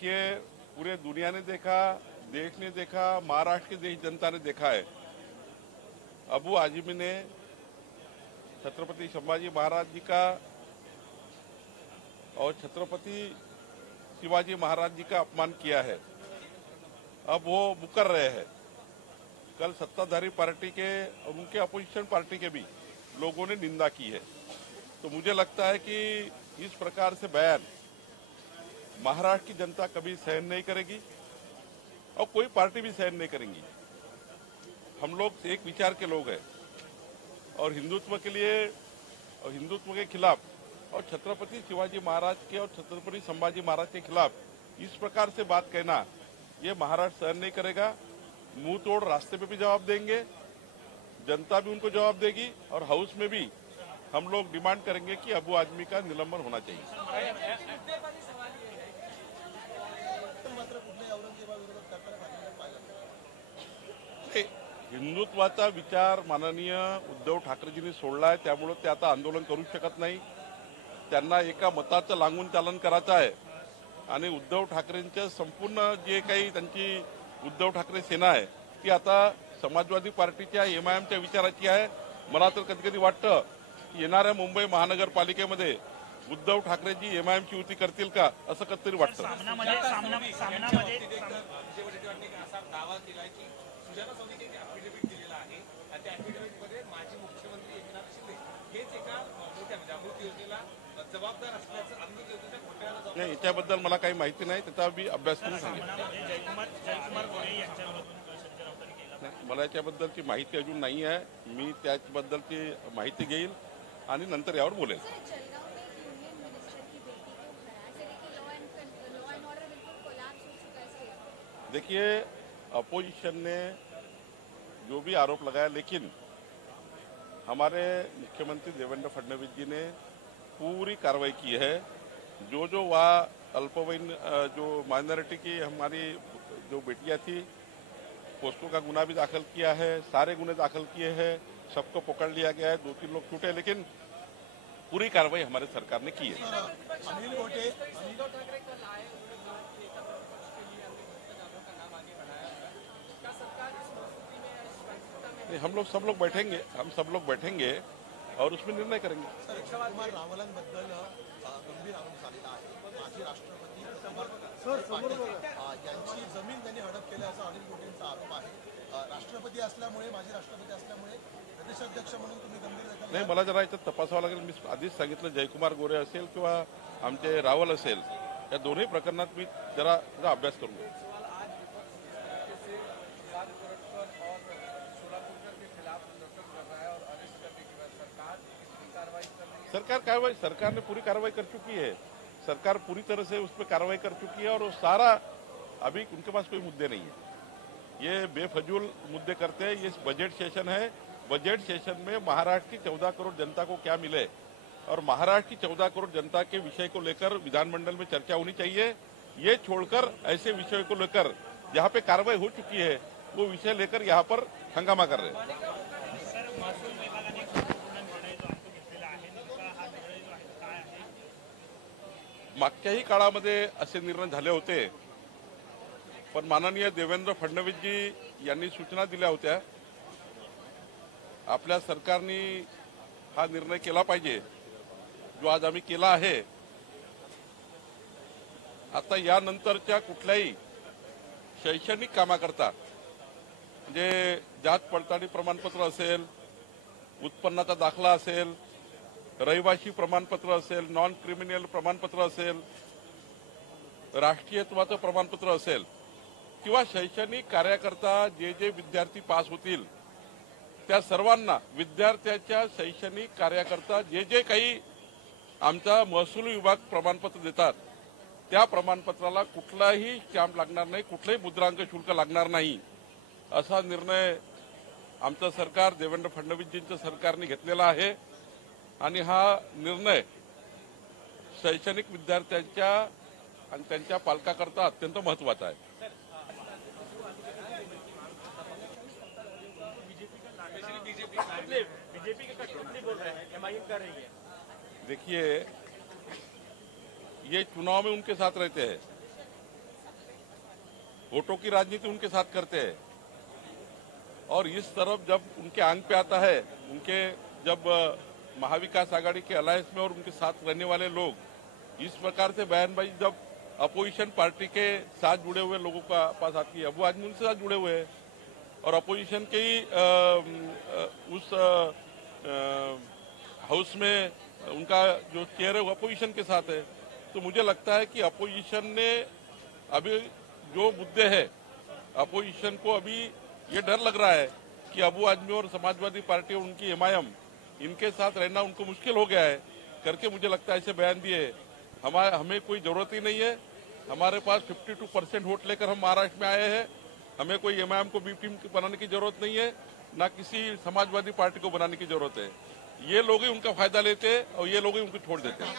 देखिए, पूरे दुनिया ने देखा, देश ने देखा, महाराष्ट्र की देश जनता ने देखा है। अबू आजमी ने छत्रपति संभाजी महाराज जी का और छत्रपति शिवाजी महाराज जी का अपमान किया है। अब वो मुकर रहे हैं। कल सत्ताधारी पार्टी के और उनके अपोजिशन पार्टी के भी लोगों ने निंदा की है। तो मुझे लगता है कि इस प्रकार से बयान महाराष्ट्र की जनता कभी सहन नहीं करेगी और कोई पार्टी भी सहन नहीं करेंगी। हम लोग एक विचार के लोग हैं और हिंदुत्व के लिए और हिंदुत्व के खिलाफ और छत्रपति शिवाजी महाराज के और छत्रपति संभाजी महाराज के खिलाफ इस प्रकार से बात कहना ये महाराष्ट्र सहन नहीं करेगा। मुंह तोड़ रास्ते पे भी जवाब देंगे, जनता भी उनको जवाब देगी और हाउस में भी हम लोग डिमांड करेंगे कि अबू आजमी का निलंबन होना चाहिए। हिंदुत्वाचा विचार माननीय उद्धव ठाकरेजींनी सोडलाय, त्यामुळे ते आता आंदोलन करू शकत नाही। त्यांना एका मताचं लागून चालन करायचं आहे आणि उद्धव ठाकरेंच्या संपूर्ण जे काही त्यांची उद्धव ठाकरे सेना आहे ती आता समाजवादी पार्टीच्या एमआयएमच्या विचाराची आहे। मला तर कधी कधी वाटतं येणाऱ्या मुंबई महानगरपालिकेमध्ये उद्धव ठाकरेजी एमआयएमची युती करतील का असं कधीतरी वाटतं। याच्याबद्दल मला काही माहिती नाही, त्याचा मी अभ्यास करून सांगेन। मला याच्याबद्दलची माहिती अजून नाही आहे, मी त्याबद्दलची माहिती घेईल आणि नंतर यावर बोलेल। देखिए, अपोजिशन ने जो भी आरोप लगाया, लेकिन हमारे मुख्यमंत्री देवेंद्र फडणवीस जी ने पूरी कार्रवाई की है। जो वहाँ अल्पवयीन जो माइनॉरिटी की हमारी जो बेटियां थी पोस्को का गुना भी दाखिल किया है, सारे गुने दाखिल किए हैं, सबको पकड़ लिया गया है। 2-3 लोग छूटे, लेकिन पूरी कार्रवाई हमारे सरकार ने की है। हम लोग सब लोग बैठेंगे, हम सब लोग बैठेंगे और उसमें निर्णय करेंगे। गंभीर आरोप झालेला आहे। माजी राष्ट्रपती यांची जमीन त्यांनी हडप केल्याचा अनिल गोटेंचा आरोप आहे। राष्ट्रपती असल्यामुळे माजी राष्ट्रपती असल्यामुळे प्रदेशाध्यक्ष म्हणून तुम्ही गंभीर दखल नाही, मला जरा याच्यात तपासावं लागेल। मी आधीच सांगितलं, जयकुमार गोरे असेल किंवा आमचे रावल असेल, या दोन्ही प्रकरणात मी जरा अभ्यास करून घेईन। सरकार ने पूरी कार्रवाई कर चुकी है। सरकार पूरी तरह से उस पर कार्रवाई कर चुकी है और वो सारा अभी उनके पास कोई मुद्दे नहीं है। ये बेफजूल मुद्दे करते हैं। ये बजट सेशन है, बजट सेशन में महाराष्ट्र की 14 करोड़ जनता को क्या मिले और महाराष्ट्र की 14 करोड़ जनता के विषय को लेकर विधानमंडल में चर्चा होनी चाहिए। ये छोड़कर ऐसे विषय को लेकर जहाँ पे कार्रवाई हो चुकी है वो विषय लेकर यहाँ पर हंगामा कर रहे हैं। मागच्याही काळामध्ये असे निर्णय झाले होते, पण माननीय देवेंद्र फडणवीस जी यांनी सूचना दिल्या होत्या। आपल्या सरकारने हा निर्णय केला पाहिजे जो आज आम्ही केला आहे। आता यानंतरच्या कुठल्याही शैक्षणिक कामाकरता म्हणजे जात पडताळणी प्रमाणपत्र असेल, उत्पन्नाचा दाखला असेल, रहिवासी प्रमाणपत्र असेल, नॉन क्रिमिनल प्रमाणपत्र असेल, राष्ट्रीयत्वाचं प्रमाणपत्र असेल किंवा शैक्षणिक कार्याकरता जे विद्यार्थी पास होतील त्या सर्वांना विद्यार्थ्याच्या शैक्षणिक कार्याकरता जे काही आमचा महसूल विभाग प्रमाणपत्र देतात त्या प्रमाणपत्राला कुठलाही स्टॅम्प लागणार नाही, कुठलाही मुद्रांक शुल्क लागणार नाही, असा निर्णय आमचं सरकार देवेंद्र फडणवीसजींचं सरकारने घेतलेला आहे। आणि हा निर्णय शैक्षणिक विद्यार्थ्यांच्या आणि त्यांच्या पालकाकरता अत्यंत महत्त्वाचा आहे। देखिए, ये चुनाव में उनके साथ रहते हैं, वोटों की राजनीति उनके साथ करते हैं। और इस तरफ जब उनके आंग पे आता है, उनके जब महाविकास आघाड़ी के अलायंस में और उनके साथ रहने वाले लोग इस प्रकार से बयानबाजी जब अपोजिशन पार्टी के साथ जुड़े हुए लोगों का पास आती है, अबू आजमी उनके साथ जुड़े हुए हैं और अपोजिशन के ही उस हाउस में उनका जो चेयर है वो अपोजिशन के साथ है। तो मुझे लगता है कि अपोजिशन ने अभी जो मुद्दे हैं, अपोजिशन को अभी ये डर लग रहा है कि अबू आजमी और समाजवादी पार्टी और उनकी एमआईएम इनके साथ रहना उनको मुश्किल हो गया है करके मुझे लगता है ऐसे बयान दिए। हमें कोई जरूरत ही नहीं है। हमारे पास 52% वोट लेकर हम महाराष्ट्र में आए हैं। हमें कोई एमआईएम को बी टीम बनाने की जरूरत नहीं है, ना किसी समाजवादी पार्टी को बनाने की जरूरत है। ये लोग ही उनका फायदा लेते हैं और ये लोग ही उनको छोड़ देते हैं।